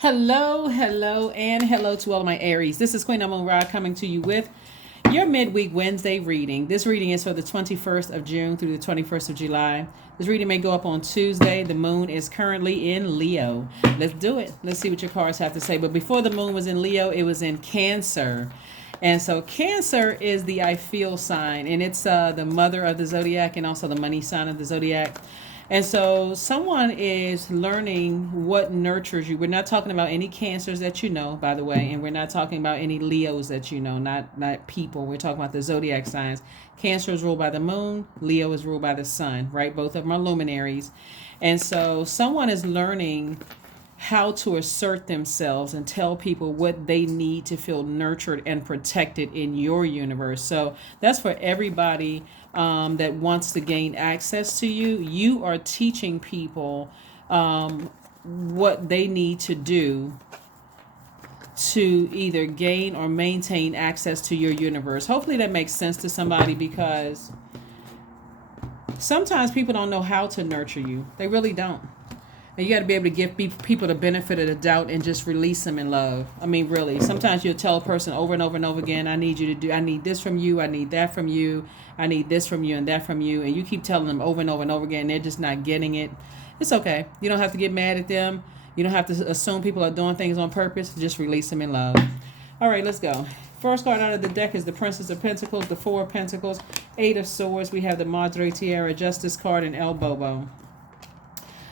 Hello, hello, and hello to all of my Aries. This is Queen Amun Ra coming to you with your midweek Wednesday reading. This reading is for the 21st of June through the 21st of July. This reading may go up on Tuesday. The moon is currently in Leo. Let's do it. Let's see what your cards have to say. But before the moon was in Leo, it was in Cancer. And so Cancer is the I feel sign, and it's the mother of the Zodiac and also the money sign of the Zodiac. And so someone is learning what nurtures you. We're not talking about any Cancers that you know, by the way, and we're not talking about any Leos that you know, not people. We're talking about the zodiac signs. Cancer is ruled by the moon, Leo is ruled by the sun, right? Both of them are luminaries. And so someone is learning how to assert themselves and tell people what they need to feel nurtured and protected in your universe. So that's for everybody that wants to gain access to you. You are teaching people what they need to do to either gain or maintain access to your universe. Hopefully that makes sense to somebody, because sometimes people don't know how to nurture you. They really don't. And you got to be able to give people the benefit of the doubt and just release them in love. I mean, really. Sometimes you'll tell a person over and over and over again, I need this from you, I need that from you, I need this from you and that from you. And you keep telling them over and over and over again, and they're just not getting it. It's okay. You don't have to get mad at them. You don't have to assume people are doing things on purpose. Just release them in love. All right, let's go. First card out of the deck is the Princess of Pentacles, the Four of Pentacles, Eight of Swords. We have the Madre Tiara, Justice card, and El Bobo.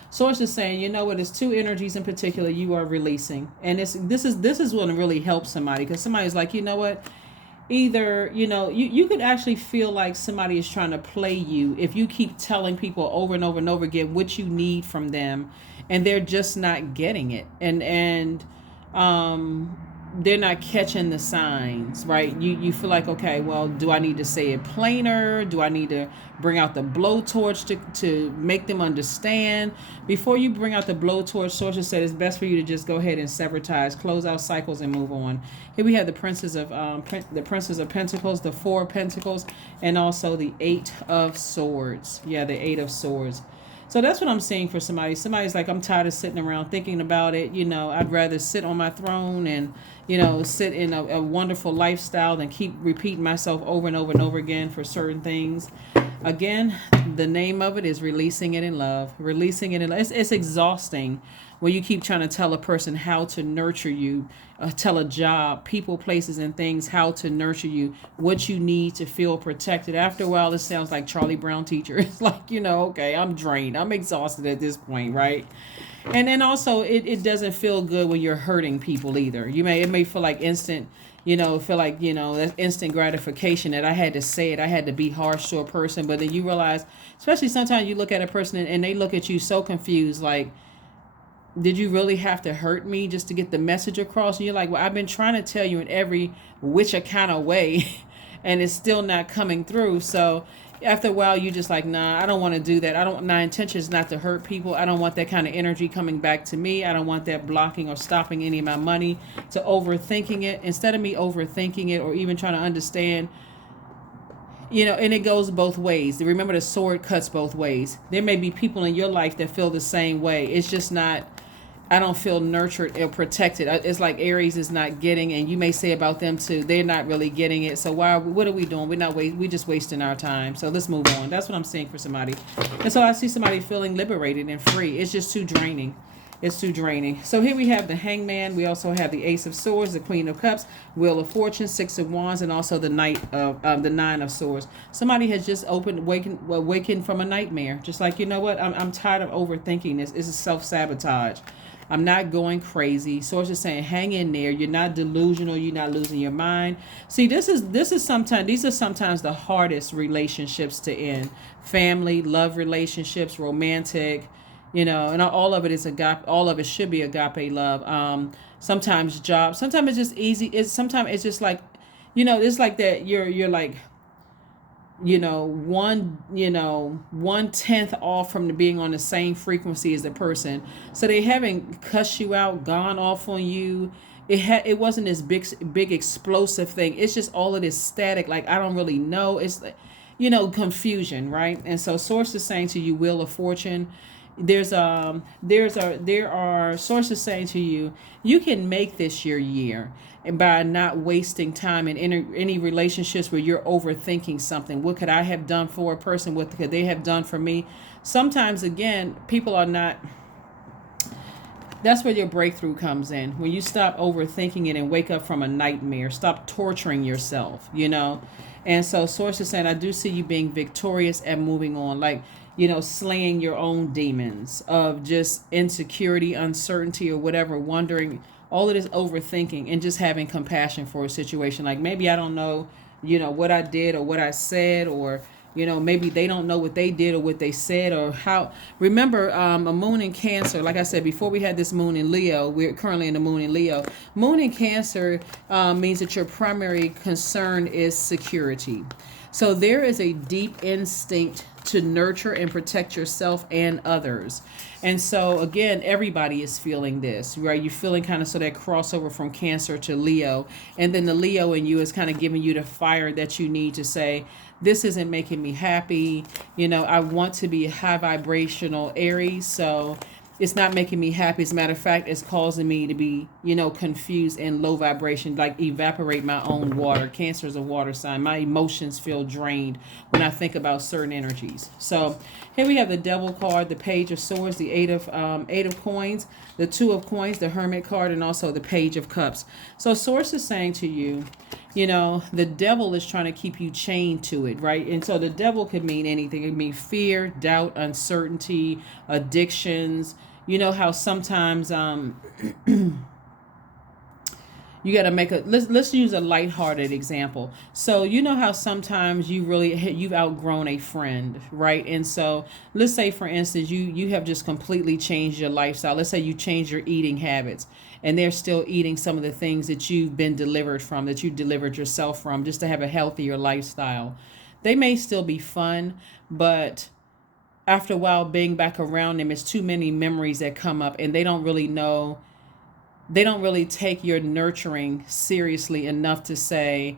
Source is saying, you know what, it's two energies in particular you are releasing. And this is what really helps somebody, because somebody's like, you know what, either, you could actually feel like somebody is trying to play you if you keep telling people over and over and over again what you need from them, and they're just not getting it. And they're not catching the signs, right? You feel like, okay, well, do I need to say it plainer? Do I need to bring out the blowtorch to make them understand? Before you bring out the blowtorch, sources said it's best for you to just go ahead and sever ties, close out cycles, and move on. Here we have the Princess of Pentacles, the Four of Pentacles, and also the Eight of Swords. Yeah, the Eight of Swords. So that's what I'm seeing for somebody. Somebody's like, I'm tired of sitting around thinking about it. I'd rather sit on my throne and, sit in a wonderful lifestyle than keep repeating myself over and over and over again for certain things. Again, the name of it is releasing it in love. Releasing it in love. It's exhausting when you keep trying to tell a person how to nurture you, tell a job, people, places, and things how to nurture you, what you need to feel protected. After a while, it sounds like Charlie Brown teacher. It's like, okay, I'm drained. I'm exhausted at this point, right? And then also, it doesn't feel good when you're hurting people either. It may feel like instant, that instant gratification that I had to say it. I had to be harsh to a person. But then you realize, especially sometimes you look at a person and they look at you so confused, like, did you really have to hurt me just to get the message across? And you're like, well, I've been trying to tell you in every which kind of way, and it's still not coming through. So after a while, you just like, nah, I don't want to do that. My intention is not to hurt people. I don't want that kind of energy coming back to me. I don't want that blocking or stopping any of my money, to overthinking it. Instead of me overthinking it or even trying to understand, and it goes both ways. Remember, the sword cuts both ways. There may be people in your life that feel the same way. It's just not, I don't feel nurtured or protected. It's like Aries is not getting, and you may say about them too, they're not really getting it. So what are we doing? We're just wasting our time. So let's move on. That's what I'm seeing for somebody. And so I see somebody feeling liberated and free. It's just too draining. It's too draining. So here we have the Hangman. We also have the Ace of Swords, the Queen of Cups, Wheel of Fortune, Six of Wands, and also the the Nine of Swords. Somebody has just awakened from a nightmare. Just like, you know what? I'm tired of overthinking this. This is self-sabotage. I'm not going crazy. Source is saying, hang in there. You're not delusional. You're not losing your mind. See, these are sometimes the hardest relationships to end. Family, love relationships, romantic, and all of it is agape. All of it should be agape love. Sometimes jobs. Sometimes it's just easy. Sometimes it's just like, it's like that. You're like, 1/10 off from being on the same frequency as the person. So they haven't cussed you out, gone off on you. It wasn't this big explosive thing. It's just all of this static. Like, I don't really know. It's like, confusion, right? And so source is saying to you, Wheel of Fortune. There are sources saying to you, you can make this your year, and by not wasting time in any relationships where you're overthinking something. What could I have done for a person? What could they have done for me? Sometimes, again, people are not. That's where your breakthrough comes in. When you stop overthinking it and wake up from a nightmare, stop torturing yourself, And so sources saying, I do see you being victorious and moving on, like, slaying your own demons of just insecurity, uncertainty, or whatever, wondering, all of this overthinking, and just having compassion for a situation. Like, maybe I don't know, what I did or what I said, or maybe they don't know what they did or what they said, or how. Remember, a moon in Cancer, like I said, before we had this moon in Leo, we're currently in the moon in Leo. Moon in Cancer means that your primary concern is security. So there is a deep instinct to nurture and protect yourself and others. And so, again, everybody is feeling this, right? You're feeling kind of that crossover from Cancer to Leo. And then the Leo in you is kind of giving you the fire that you need to say, this isn't making me happy. I want to be high vibrational Aries. So it's not making me happy. As a matter of fact, it's causing me to be, confused and low vibration, like evaporate my own water. Cancer is a water sign. My emotions feel drained when I think about certain energies. So here we have the Devil card, the Page of Swords, the Eight of Coins, the Two of Coins, the Hermit card, and also the Page of Cups. So Source is saying to you, the devil is trying to keep you chained to it, right? And so the devil could mean anything. It could mean fear, doubt, uncertainty, addictions. You know how sometimes you got to make let's use a lighthearted example. So you know how sometimes you've outgrown a friend, right? And so let's say, for instance, you have just completely changed your lifestyle. Let's say you change your eating habits, and they're still eating some of the things that you've been delivered from, that you delivered yourself from, just to have a healthier lifestyle. They may still be fun, but after a while, being back around them, it's too many memories that come up, and they don't really take your nurturing seriously enough to say,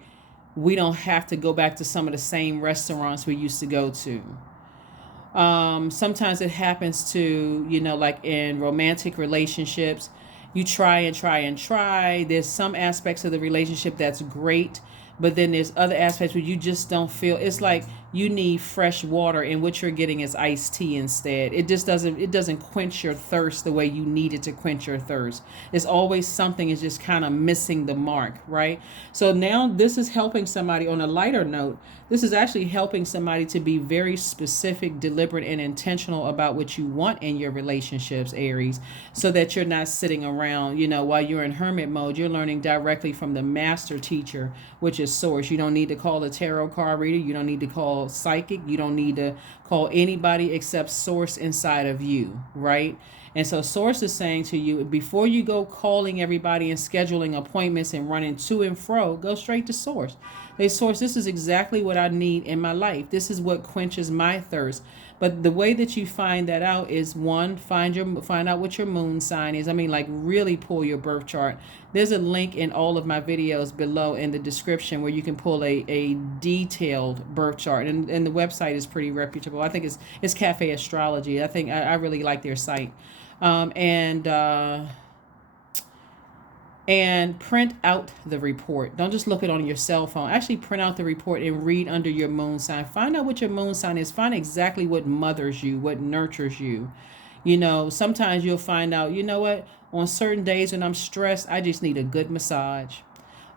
we don't have to go back to some of the same restaurants we used to go to. Sometimes it happens to, like in romantic relationships, you try and try and try. There's some aspects of the relationship that's great, but then there's other aspects where you just don't feel. It's like you need fresh water, and what you're getting is iced tea instead. It doesn't quench your thirst the way you need it to quench your thirst. It's always something is just kind of missing the mark, right? So now this is helping somebody on a lighter note. This is actually helping somebody to be very specific, deliberate, and intentional about what you want in your relationships, Aries, so that you're not sitting around, while you're in hermit mode. You're learning directly from the master teacher, which is Source. You don't need to call a tarot card reader. You don't need to call psychic. You don't need to call anybody except Source inside of you, right? And so Source is saying to you, before you go calling everybody and scheduling appointments and running to and fro, go straight to Source. Hey, Source, this is exactly what I need in my life. This is what quenches my thirst. But the way that you find that out is, one, find out what your moon sign is. I mean, like, really pull your birth chart. There's a link in all of my videos below in the description where you can pull a detailed birth chart. And the website is pretty reputable. I think it's Cafe Astrology. I think I really like their site. And print out the report. Don't just look it on your cell phone. Actually print out the report and read under your moon sign. Find out what your moon sign is. Find exactly what mothers you, what nurtures you. Sometimes you'll find out, what? On certain days when I'm stressed, I just need a good massage.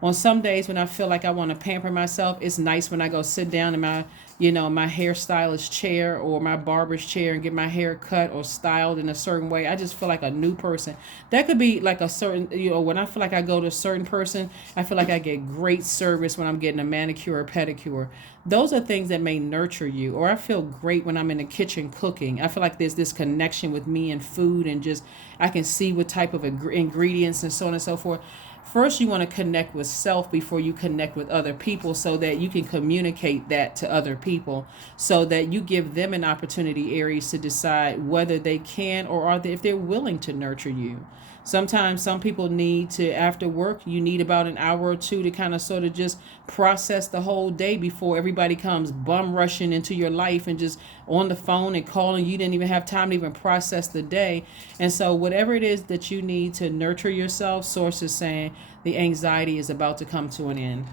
On some days when I feel like I want to pamper myself, it's nice when I go sit down in my hairstylist chair or my barber's chair and get my hair cut or styled in a certain way. I just feel like a new person. That could be like a certain, when I feel like I go to a certain person, I feel like I get great service when I'm getting a manicure or pedicure. Those are things that may nurture you. Or I feel great when I'm in the kitchen cooking. I feel like there's this connection with me and food, and just I can see what type of ingredients and so on and so forth. First, you want to connect with self before you connect with other people, so that you can communicate that to other people, so that you give them an opportunity, Aries, to decide whether they can or if they're willing to nurture you. Sometimes some people need to, after work, you need about an hour or two to kind of sort of just process the whole day before everybody comes bum rushing into your life and just on the phone and calling. You didn't even have time to even process the day. And so whatever it is that you need to nurture yourself, Source is saying the anxiety is about to come to an end.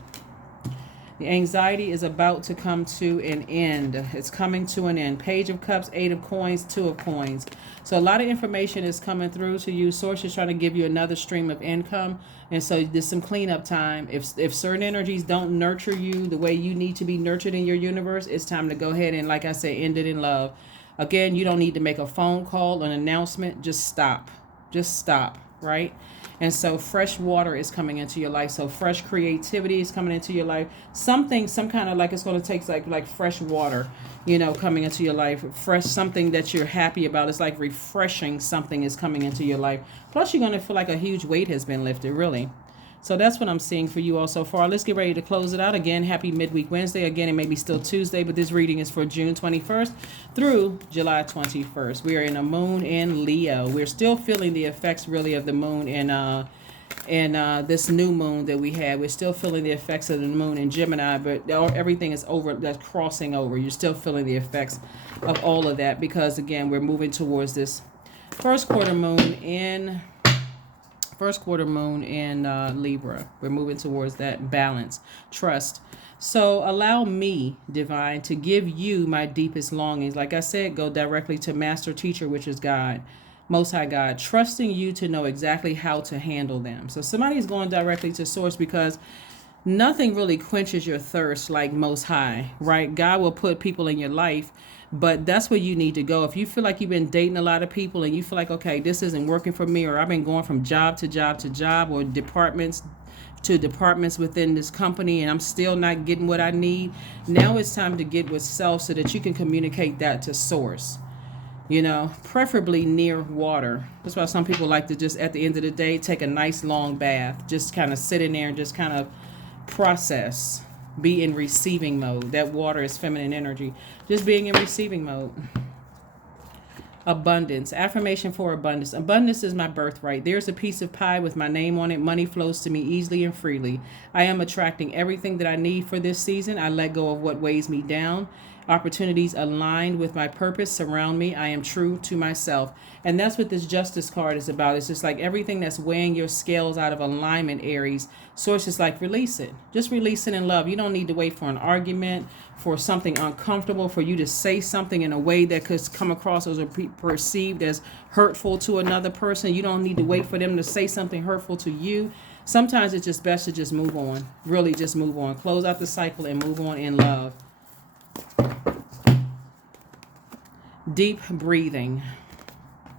The anxiety is about to come to an end. It's coming to an end. Page of Cups, Eight of Coins, Two of Coins. So a lot of information is coming through to you. Source is trying to give you another stream of income. And so there's some cleanup time. If certain energies don't nurture you the way you need to be nurtured in your universe, it's time to go ahead and, like I said, end it in love. Again, you don't need to make a phone call, an announcement. Just stop. Just stop, right? And so fresh water is coming into your life. So fresh creativity is coming into your life. Some kind of like it's going to take like fresh water, coming into your life. Fresh, something that you're happy about. It's like refreshing something is coming into your life. Plus you're going to feel like a huge weight has been lifted, really. So that's what I'm seeing for you all so far. Let's get ready to close it out. Again, happy midweek Wednesday. Again, it may be still Tuesday, but this reading is for June 21st through July 21st. We are in a moon in Leo. We're still feeling the effects really of the moon in this new moon that we had. We're still feeling the effects of the moon in Gemini, but everything is over. That's crossing over. You're still feeling the effects of all of that because, again, we're moving towards this first quarter moon in Libra. We're moving towards that balance, trust. So allow me, divine, to give you my deepest longings. Like I said, go directly to master teacher, which is God, Most High God, trusting you to know exactly how to handle them. So somebody's going directly to source because nothing really quenches your thirst like Most High, right? God will put people in your life, but that's where you need to go. If you feel like you've been dating a lot of people and you feel like, okay, this isn't working for me, or I've been going from job to job to job, or departments to departments within this company, and I'm still not getting what I need, now it's time to get with self so that you can communicate that to source. Preferably near water. That's why some people like to just at the end of the day take a nice long bath, just kind of sit in there and just kind of process, be in receiving mode. That water is feminine energy. Just being in receiving mode. Abundance. Affirmation for abundance. Abundance is my birthright. There's a piece of pie with my name on it. Money flows to me easily and freely. I am attracting everything that I need for this season. I let go of what weighs me down. Opportunities aligned with my purpose surround me. I am true to myself. And that's what this justice card is about. It's just like everything that's weighing your scales out of alignment, Aries. Source is like, release it. Just release it in love. You don't need to wait for an argument, for something uncomfortable, for you to say something in a way that could come across as perceived as hurtful to another person. You don't need to wait for them to say something hurtful to you. Sometimes it's just best to just move on. Really just move on. Close out the cycle and move on in love. Deep breathing.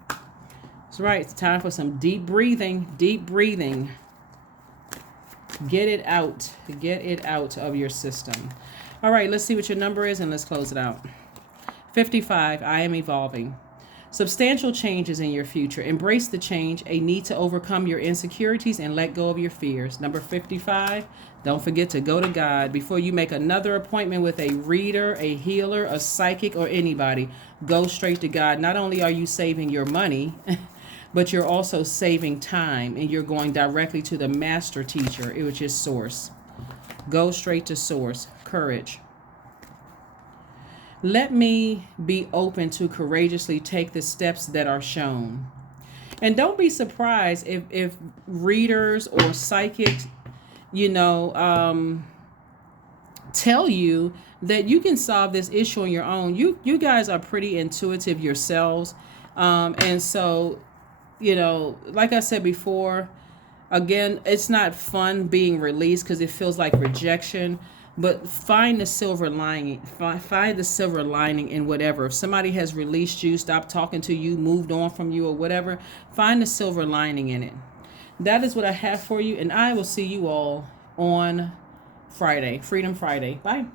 That's right. It's time for some deep breathing. Deep breathing. Get it out. Get it out of your system. All right, let's see what your number is and let's close it out. 55. I am evolving. Substantial changes in your future. Embrace the change, a need to overcome your insecurities and let go of your fears. Number 55, don't forget to go to God. Before you make another appointment with a reader, a healer, a psychic, or anybody, go straight to God. Not only are you saving your money, but you're also saving time, and you're going directly to the master teacher, which is source. Go straight to source. Courage. Let me be open to courageously take the steps that are shown. And don't be surprised if readers or psychics, tell you that you can solve this issue on your own. You guys are pretty intuitive yourselves. And so, like I said before, again, it's not fun being released because it feels like rejection. But find the silver lining. Find the silver lining in whatever. If somebody has released you, stopped talking to you, moved on from you, or whatever, find the silver lining in it. That is what I have for you, and I will see you all on Friday, Freedom Friday. Bye.